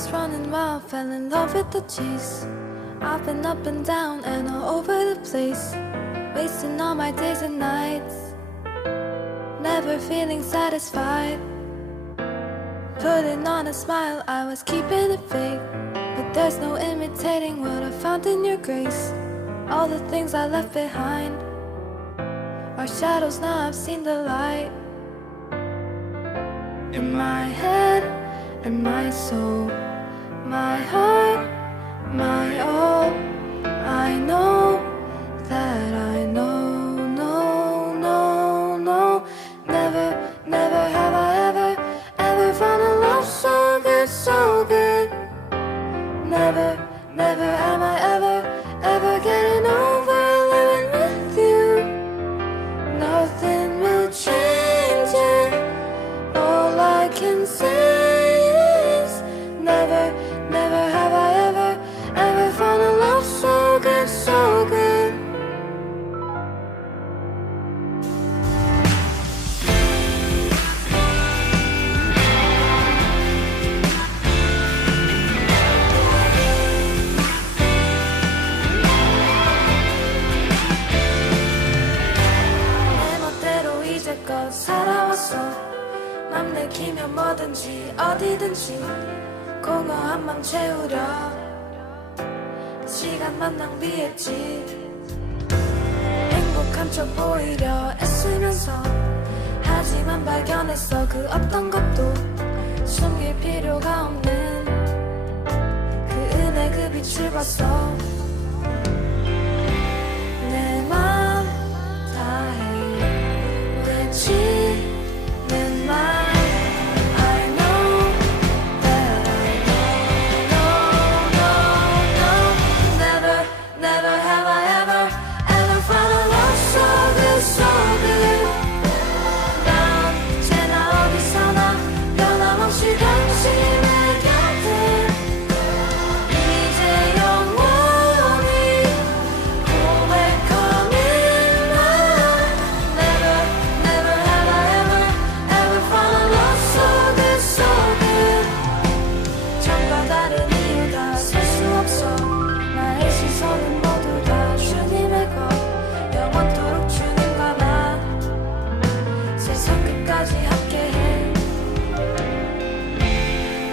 was running wild, fell in love with the chase. I've been up and down and all over the place, wasting all my days and nights, never feeling satisfied. Putting on a smile, I was keeping it fake, but there's no imitating what I found in your grace. All the things I left behind are shadows, now I've seen the light. In my head and my soul, my heart, my all, I know that I know, no, no, no. Never, never have I ever found a love so good, so good. Never, never am I ever getting over living with you. Nothing will change it. All I can say is never, never have I ever found a love so good, so good. 살아왔어. 맘 내키면 뭐든지 어디든지 공허한 맘 채우려 시간만 낭비했지. 행복한 척 보이려 애쓰면서 하지만 발견했어 그 어떤 것도 숨길 필요가 없는 그 은혜 그 빛을 봤어. 내 맘 다해 외치는 말 I know that I know, no, no, no. Never, never have I ever found a love so good, so good. 난 언제나 어디서나 변함없이 당신의 곁에 이제 영원히 고백하는 말 Never, never have I ever found a love so good, so good. 전과 다른 이유 다 셀 수 없어. 나의 시선은 모두 다 주님의 것 영원토록 주님과 나 세상 끝까지 함께해.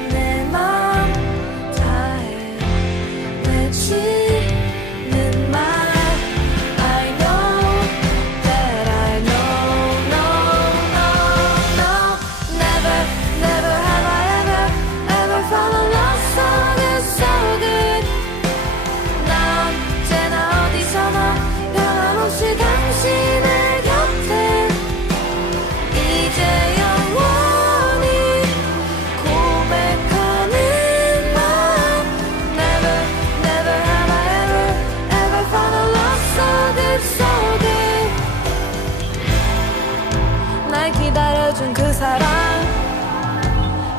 내 맘 다해 외치는 말 I know that I know, no, no, no. Never, never have I ever found a love so good, so good. 난 언제나 어디서나 변함없이 당신의 곁에 이제 영원히 고백하는 말 Never, never have I ever found a love so good, so good. 날 기다려준 그 사랑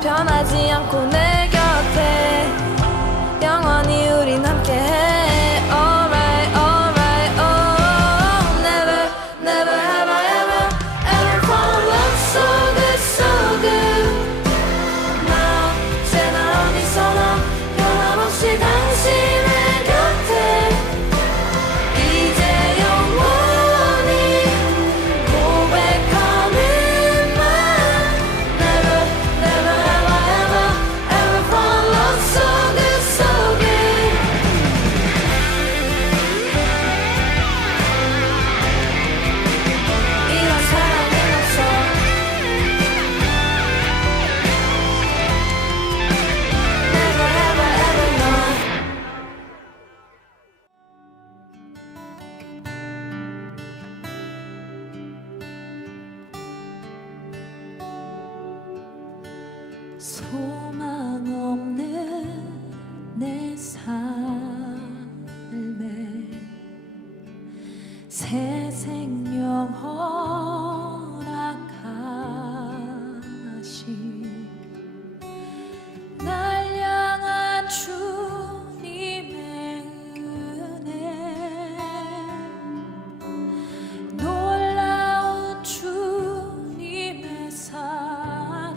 변하지 않고 내 곁에 영원히 우린 함께해. Alright, alright, oh. Never, never have I ever found a love so good, so good. 나 언제나 어디서나 변함없이 당신의 곁에 이제 영원히 고백하는 말 Never, never have I ever found a love so good, so good. 이런 사랑은 없어. Never have I ever known. 소망 없는 내 삶에 새 생명 허락하신 날 향한 주님의 은혜 놀라운 주님의 사랑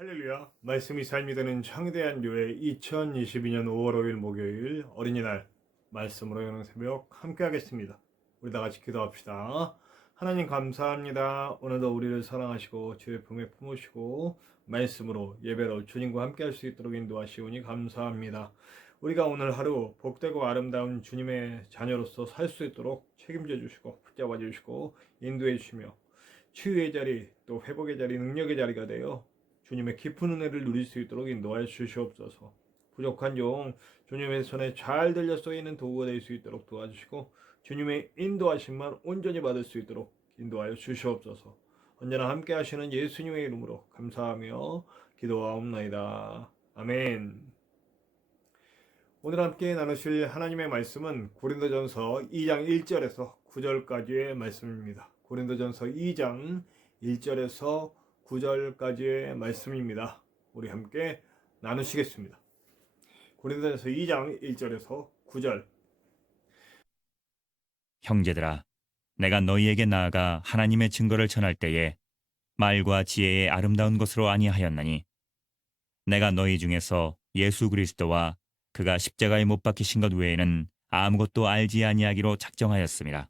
할렐루야. 말씀이 삶이 되는 창대한 교회 2022년 5월 5일 목요일 어린이날 말씀으로 여는 새벽 함께 하겠습니다. 우리 다 같이 기도합시다. 하나님 감사합니다. 오늘도 우리를 사랑하시고 주의 품에 품으시고 말씀으로 예배로 주님과 함께 할 수 있도록 인도하시오니 감사합니다. 우리가 오늘 하루 복되고 아름다운 주님의 자녀로서 살 수 있도록 책임져 주시고 붙잡아 주시고 인도해 주시며 치유의 자리 또 회복의 자리 능력의 자리가 되어 주님의 깊은 은혜를 누릴 수 있도록 인도하여 주시옵소서. 부족한 종 주님의 손에 잘 들려 쏘이는 도구가 될 수 있도록 도와주시고 주님의 인도하심만 온전히 받을 수 있도록 인도하여 주시옵소서. 언제나 함께 하시는 예수님의 이름으로 감사하며 기도하옵나이다. 아멘. 오늘 함께 나누실 하나님의 말씀은 고린도전서 2장 1절에서 9절까지의 말씀입니다. 고린도전서 2장 1절에서 9절까지의 말씀입니다. 우리 함께 나누시겠습니다. 고린도전서 2장 1절에서 9절. 형제들아, 내가 너희에게 나아가 하나님의 증거를 전할 때에 말과 지혜의 아름다운 것으로 아니하였나니 내가 너희 중에서 예수 그리스도와 그가 십자가에 못 박히신 것 외에는 아무것도 알지 아니하기로 작정하였습니다.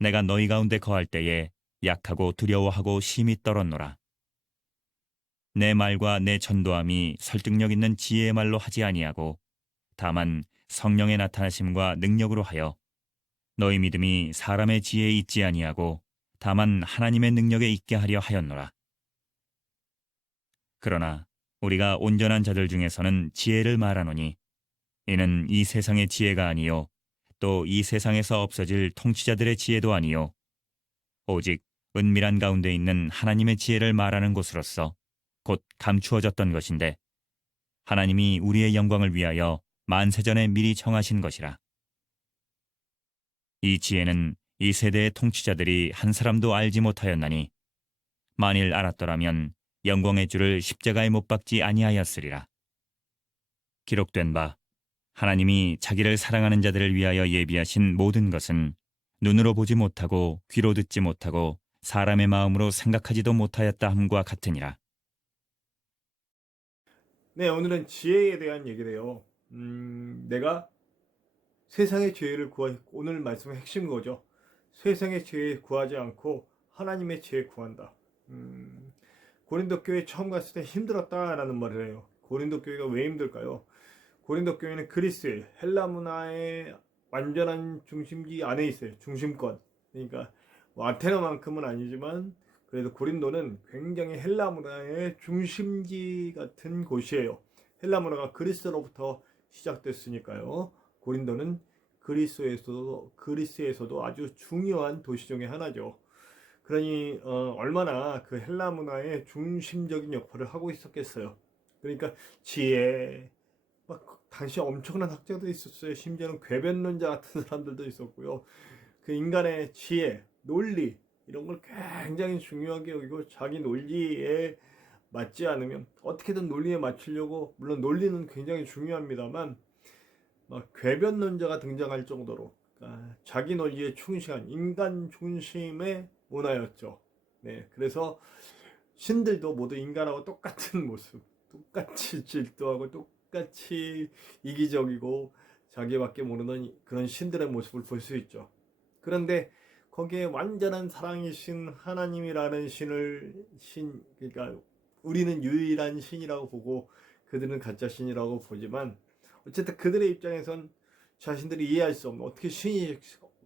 내가 너희 가운데 거할 때에 약하고 두려워하고 심히 떨었노라. 내 말과 내 전도함이 설득력 있는 지혜의 말로 하지 아니하고 다만 성령의 나타나심과 능력으로 하여 너희 믿음이 사람의 지혜에 있지 아니하고 다만 하나님의 능력에 있게 하려 하였노라. 그러나 우리가 온전한 자들 중에서는 지혜를 말하노니 이는 이 세상의 지혜가 아니요 또 이 세상에서 없어질 통치자들의 지혜도 아니요 오직 은밀한 가운데 있는 하나님의 지혜를 말하는 것으로서 곧 감추어졌던 것인데 하나님이 우리의 영광을 위하여 만세전에 미리 정하신 것이라. 이 지혜는 이 세대의 통치자들이 한 사람도 알지 못하였나니 만일 알았더라면 영광의 주를 십자가에 못 박지 아니하였으리라. 기록된 바 하나님이 자기를 사랑하는 자들을 위하여 예비하신 모든 것은 눈으로 보지 못하고 귀로 듣지 못하고 사람의 마음으로 생각하지도 못하였다 함과 같으니라. 네, 오늘은 지혜에 대한 얘기래요. 내가 세상의 지혜를 오늘 말씀의 핵심 거죠. 세상의 지혜 구하지 않고 하나님의 지혜 구한다. 고린도 교회 처음 갔을 때 힘들었다라는 말을 해요. 고린도 교회가 왜 힘들까요? 고린도 교회는 그리스의 헬라 문화의 완전한 중심지 안에 있어요. 중심권. 그러니까 뭐 아테네만큼은 아니지만 그래도 고린도는 굉장히 헬라 문화의 중심지 같은 곳이에요. 헬라 문화가 그리스로부터 시작됐으니까요. 고린도는 그리스에서도 아주 중요한 도시 중에 하나죠. 그러니 얼마나 그 헬라 문화의 중심적인 역할을 하고 있었겠어요. 그러니까 지혜, 막 당시 엄청난 학자도 있었어요. 심지어는 궤변론자 같은 사람들도 있었고요. 그 인간의 지혜, 논리 이런 걸 굉장히 중요하게 여기고 자기 논리에 맞지 않으면 어떻게든 논리에 맞추려고, 물론 논리는 굉장히 중요합니다만 막 궤변론자가 등장할 정도로 자기 논리에 충실한 인간 중심의 문화였죠. 네, 그래서 신들도 모두 인간하고 똑같은 모습, 똑같이 질투하고 똑같이 이기적이고 자기밖에 모르는 그런 신들의 모습을 볼 수 있죠. 그런데 거기에 완전한 사랑이신 하나님이라는 그러니까 우리는 유일한 신이라고 보고 그들은 가짜 신이라고 보지만 어쨌든 그들의 입장에선 자신들이 이해할 수 없는, 어떻게 신이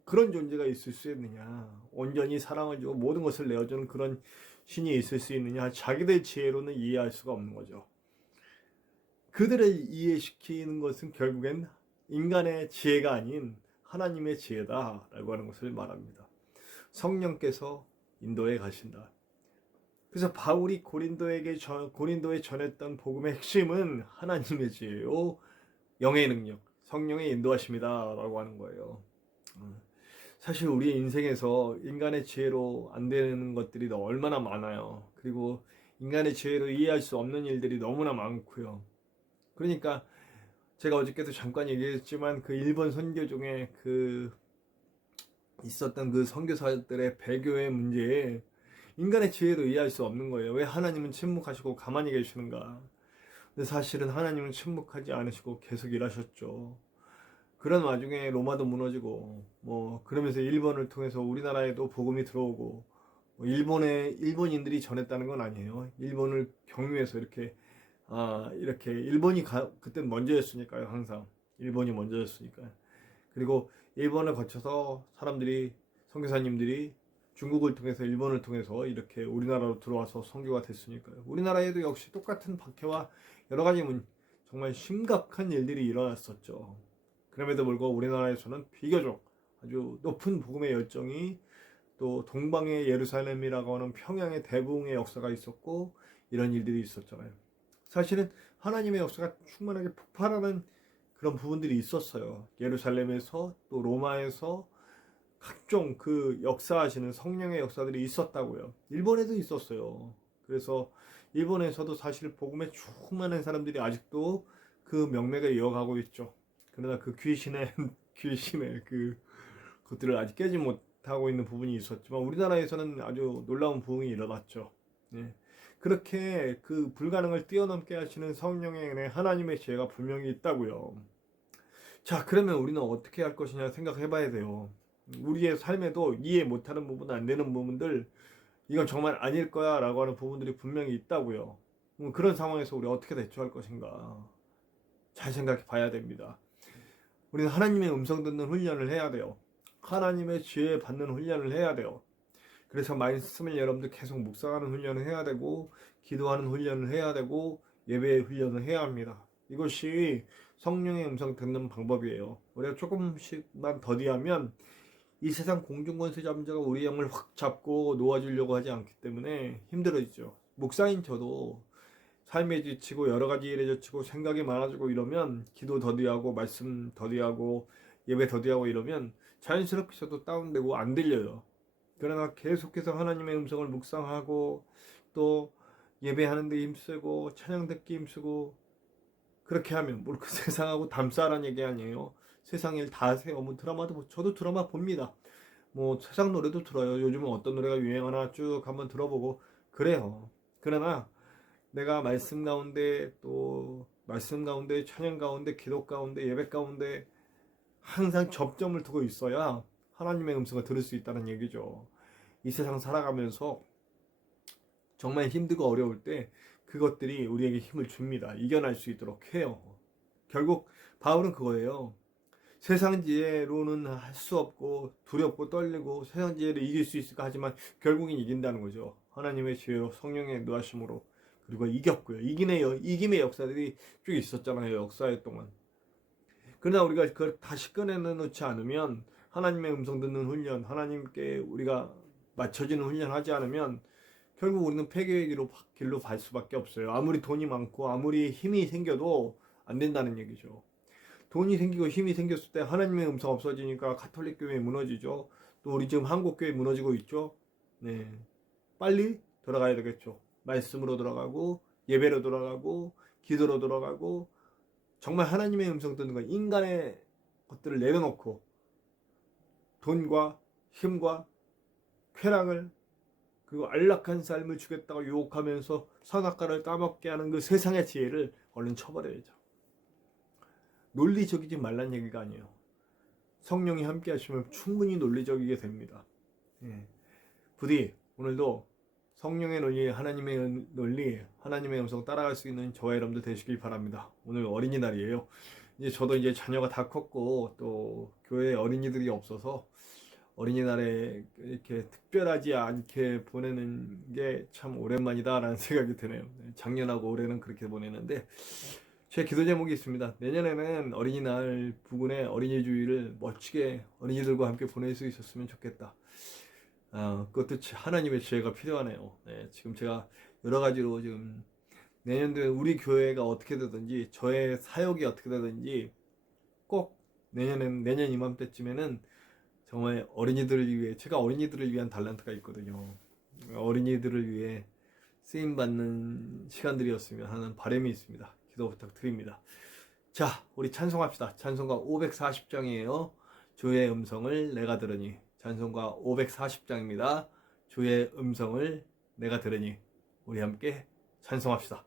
그런 존재가 있을 수 있느냐, 온전히 사랑을 주고 모든 것을 내어주는 그런 신이 있을 수 있느냐, 자기들 지혜로는 이해할 수가 없는 거죠. 그들을 이해시키는 것은 결국엔 인간의 지혜가 아닌 하나님의 지혜다라고 하는 것을 말합니다. 성령께서 인도해 가신다. 그래서 바울이 고린도에 전했던 복음의 핵심은 하나님의 지혜요, 영의 능력, 성령의 인도하심이다라고 하는 거예요. 사실 우리의 인생에서 인간의 지혜로 안 되는 것들이 얼마나 많아요. 그리고 인간의 지혜로 이해할 수 없는 일들이 너무나 많고요. 그러니까 제가 어저께도 잠깐 얘기했지만 그 일본 선교 중에 있었던 그 선교사들의 배교의 문제에 인간의 지혜로 이해할 수 없는 거예요. 왜 하나님은 침묵하시고 가만히 계시는가? 근데 사실은 하나님은 침묵하지 않으시고 계속 일하셨죠. 그런 와중에 로마도 무너지고 뭐 그러면서 일본을 통해서 우리나라에도 복음이 들어오고 뭐 일본인들이 전했다는 건 아니에요. 일본을 경유해서 이렇게 일본이 그때 먼저였으니까요. 항상 일본이 먼저였으니까요. 그리고 일본을 거쳐서 사람들이 선교사님들이 중국을 통해서 일본을 통해서 이렇게 우리나라로 들어와서 선교가 됐으니까요. 우리나라에도 역시 똑같은 박해와 여러 가지 정말 심각한 일들이 일어났었죠. 그럼에도 불구하고 우리나라에서는 비교적 아주 높은 복음의 열정이 또 동방의 예루살렘이라고 하는 평양의 대부흥의 역사가 있었고 이런 일들이 있었잖아요. 사실은 하나님의 역사가 충만하게 폭발하는 그런 부분들이 있었어요. 예루살렘에서 또 로마에서 각종 그 역사하시는 성령의 역사들이 있었다고요. 일본에도 있었어요. 그래서 일본에서도 사실 복음에 충만한 사람들이 아직도 그 명맥을 이어가고 있죠. 그러나 그 귀신의 그것들을 아직 깨지 못하고 있는 부분이 있었지만 우리나라에서는 아주 놀라운 부흥이 일어났죠. 예. 그렇게 그 불가능을 뛰어넘게 하시는 성령의 은혜, 하나님의 지혜가 분명히 있다고요. 자, 그러면 우리는 어떻게 할 것이냐 생각해 봐야 돼요. 우리의 삶에도 이해 못하는 부분, 안 되는 부분들, 이건 정말 아닐 거야 라고 하는 부분들이 분명히 있다고요. 그런 상황에서 우리 어떻게 대처할 것인가 잘 생각해 봐야 됩니다. 우리는 하나님의 음성 듣는 훈련을 해야 돼요. 하나님의 지혜 받는 훈련을 해야 돼요. 그래서 말씀을 여러분들 계속 묵상하는 훈련을 해야 되고, 기도하는 훈련을 해야 되고, 예배의 훈련을 해야 합니다. 이것이 성령의 음성 듣는 방법이에요. 우리가 조금씩만 더디하면 이 세상 공중권세 잡은 자가 우리 영을 확 잡고 놓아주려고 하지 않기 때문에 힘들어지죠. 목사인 저도 삶에 지치고 여러 가지 일에 지치고 생각이 많아지고 이러면 기도 더디하고 말씀 더디하고 예배 더디하고 이러면 자연스럽게 저도 다운되고 안 들려요. 그러나 계속해서 하나님의 음성을 묵상하고 또 예배하는 데 힘쓰고 찬양 듣기 힘쓰고 그렇게 하면 뭐 그 세상하고 담싸라는 얘기 아니에요. 세상 일 다 하세요. 뭐 드라마도 저도 드라마 봅니다. 뭐 세상 노래도 들어요. 요즘은 어떤 노래가 유행하나 쭉 한번 들어보고 그래요. 그러나 내가 말씀 가운데 또 말씀 가운데 찬양 가운데 기도 가운데 예배 가운데 항상 접점을 두고 있어야 하나님의 음성을 들을 수 있다는 얘기죠. 이 세상 살아가면서 정말 힘들고 어려울 때 그것들이 우리에게 힘을 줍니다. 이겨낼 수 있도록 해요. 결국 바울은 그거예요. 세상 지혜로는 할 수 없고 두렵고 떨리고 세상 지혜를 이길 수 있을까 하지만 결국엔 이긴다는 거죠. 하나님의 지혜로 성령의 노하심으로 그리고 이겼고요. 이김의 역사들이 쭉 있었잖아요. 역사의 동안. 그러나 우리가 그걸 다시 꺼내놓지 않으면 하나님의 음성 듣는 훈련, 하나님께 우리가 맞춰지는 훈련 하지 않으면 결국 우리는 폐교의 길로 갈 수밖에 없어요. 아무리 돈이 많고 아무리 힘이 생겨도 안 된다는 얘기죠. 돈이 생기고 힘이 생겼을 때 하나님의 음성 없어지니까 가톨릭 교회 무너지죠. 또 우리 지금 한국 교회 무너지고 있죠. 네, 빨리 돌아가야 되겠죠. 말씀으로 돌아가고 예배로 돌아가고 기도로 돌아가고 정말 하나님의 음성 듣는 건 인간의 것들을 내려놓고 돈과 힘과 쾌락을 그리고 안락한 삶을 주겠다고 유혹하면서 선악과를 따먹게 하는 그 세상의 지혜를 얼른 쳐버려야죠. 논리적이지 말란 얘기가 아니에요. 성령이 함께 하시면 충분히 논리적이게 됩니다. 예. 부디 오늘도 성령의 논리, 하나님의 논리, 하나님의 음성 따라갈 수 있는 저와 여러분들 되시길 바랍니다. 오늘 어린이날이에요. 이제 저도 이제 자녀가 다 컸고 또 교회에 어린이들이 없어서 어린이날에 이렇게 특별하지 않게 보내는 게 참 오랜만이다라는 생각이 드네요. 작년하고 올해는 그렇게 보내는데 제 기도 제목이 있습니다. 내년에는 어린이날 부근에 어린이 주일을 멋지게 어린이들과 함께 보낼 수 있었으면 좋겠다. 그것도 하나님의 지혜가 필요하네요. 네, 지금 제가 여러 가지로 지금 내년도에 우리 교회가 어떻게 되든지 저의 사역이 어떻게 되든지 꼭 내년 이맘때쯤에는 정말 어린이들을 위해 제가 어린이들을 위한 달란트가 있거든요. 어린이들을 위해 쓰임받는 시간들이었으면 하는 바람이 있습니다. 기도 부탁드립니다. 자, 우리 찬송합시다. 찬송가 540장이에요. 주의 음성을 내가 들으니. 찬송가 540장입니다. 주의 음성을 내가 들으니 우리 함께 찬송합시다.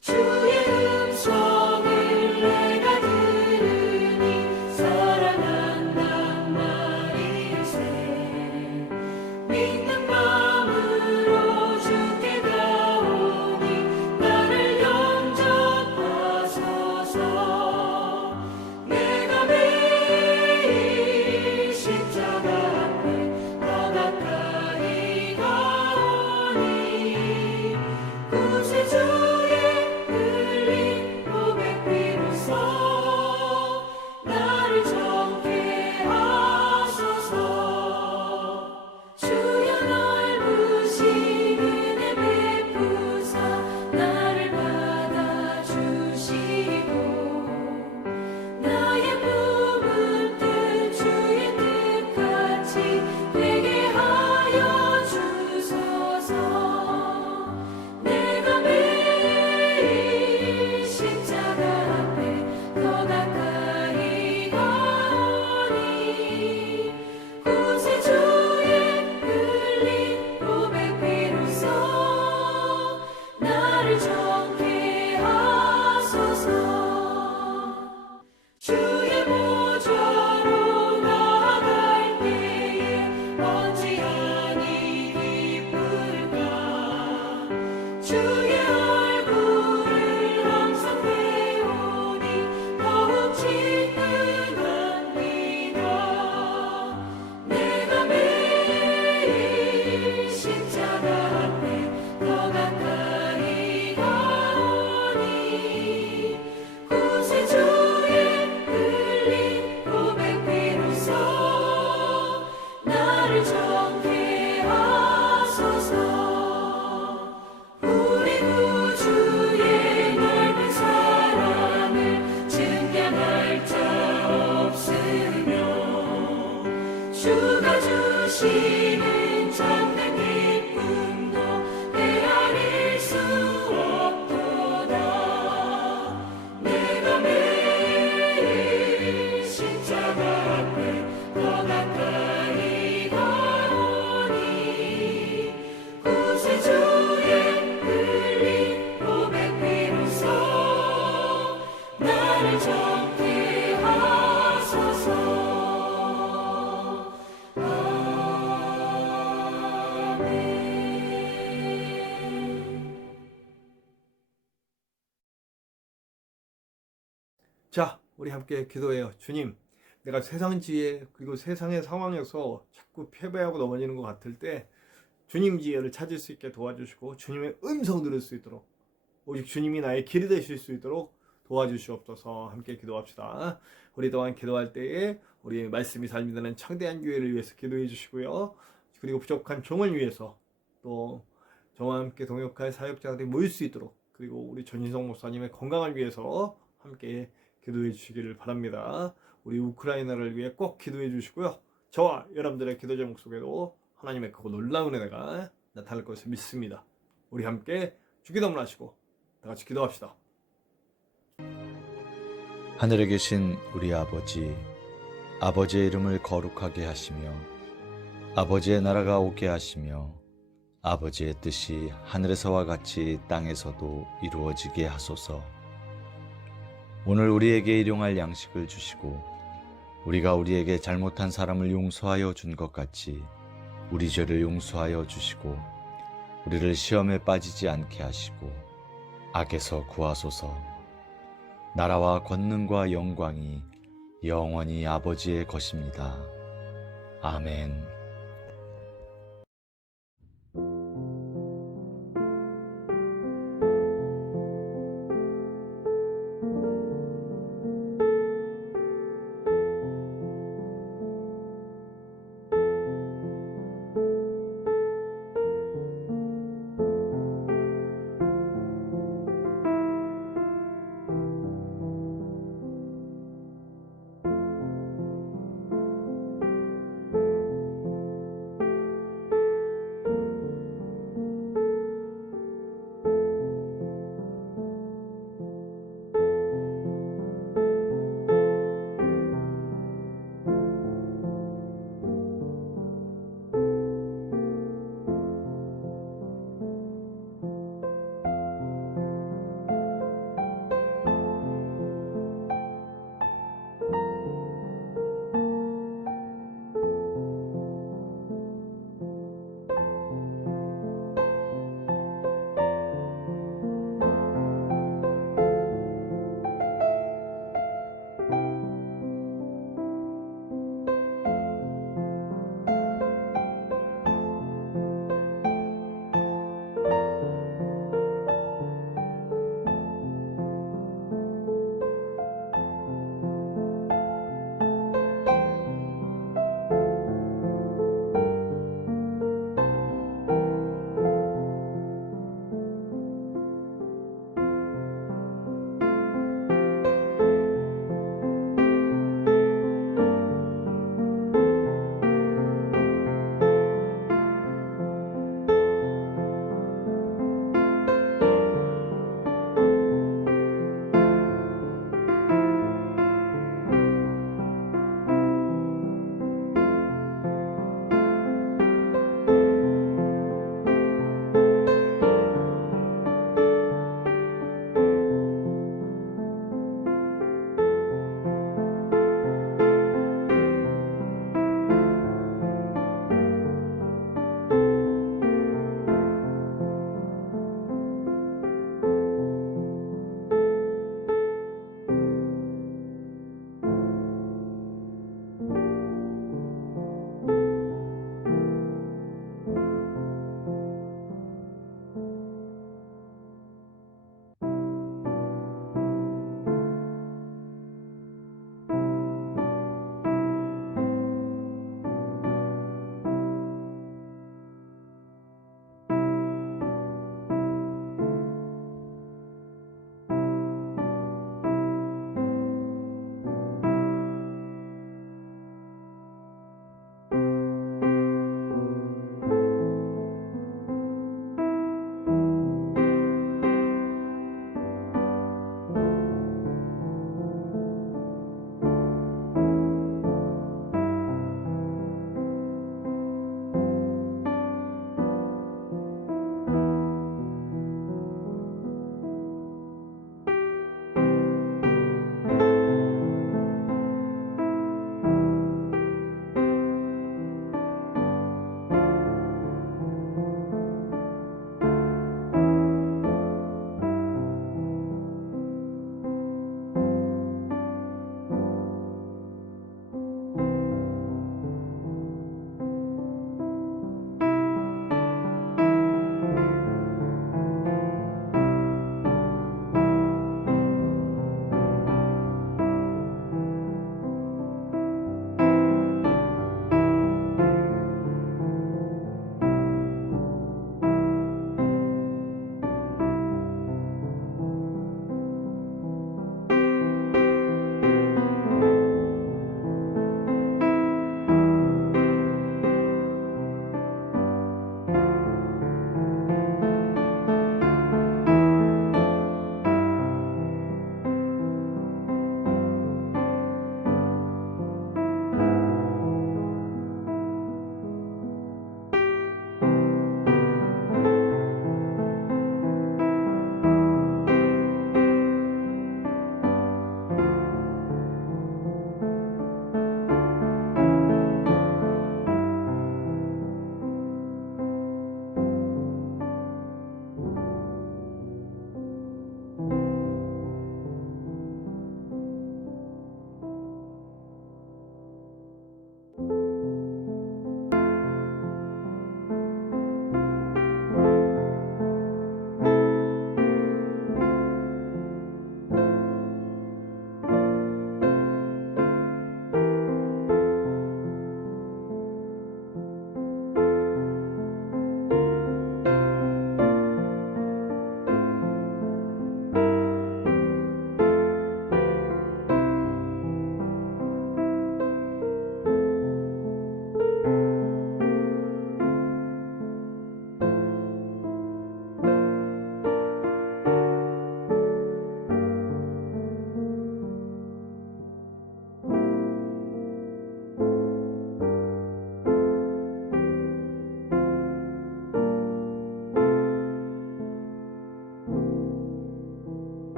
주의 음성을 내가 들으니 사랑한단 말일세. 믿는 마음으로 주께 가오니 나를 영접하소서. 내가 매일 십자가 앞에 더 가까이 가오니 구세주의 나를 정케 하소서. 주여 넓으신 은혜 베푸사 나를 받아주시고 나의 품은 뜻 주의 뜻같이 되게 하여 주소서. 내가 매일 십자가 앞에 더 가까이 가오니 구세주의 흘린 고백 비로소 나를 정케 하소서. 주의 보좌로 나아갈 때에 어찌하니 기쁠까. 주의 얼굴을 항상 배우니 더욱 친근합니다. 내가 매일 십자가 앞에 더 가까이 가오니 구세주의 흘린 고백 비로소 나를 정케 하소서. 우리 구주의 넓은 사랑을 증명할 자 없으며 주가 주시는 참된 기쁨도 헤아릴 수 없도다. 내가 매일 십자가 앞에 더 가까이 가오니 구세주의 흘린 고백 비로소 나를 정케 하소서. 자, 우리 함께 기도해요. 주님, 내가 세상 지혜 그리고 세상의 상황에서 자꾸 패배하고 넘어지는 것 같을 때 주님 지혜를 찾을 수 있게 도와주시고 주님의 음성 들을 수 있도록 오직 주님이 나의 길이 되실 수 있도록 도와주시옵소서. 함께 기도합시다. 우리 또한 기도할 때에 우리 말씀이 삶이 되는 창대한 교회를 위해서 기도해 주시고요. 그리고 부족한 종을 위해서 또 저와 함께 동역할 사역자들이 모일 수 있도록 그리고 우리 전인성 목사님의 건강을 위해서 함께 기도해 주시기를 바랍니다. 우리 우크라이나를 위해 꼭 기도해 주시고요. 저와 여러분들의 기도 제목 속에도 하나님의 크고 놀라운 은혜가 나타날 것을 믿습니다. 우리 함께 주기도문 하시고 다 같이 기도합시다. 하늘에 계신 우리 아버지, 아버지의 이름을 거룩하게 하시며 아버지의 나라가 오게 하시며 아버지의 뜻이 하늘에서와 같이 땅에서도 이루어지게 하소서. 오늘 우리에게 일용할 양식을 주시고 우리가 우리에게 잘못한 사람을 용서하여 준 것 같이 우리 죄를 용서하여 주시고 우리를 시험에 빠지지 않게 하시고 악에서 구하소서. 나라와 권능과 영광이 영원히 아버지의 것입니다. 아멘.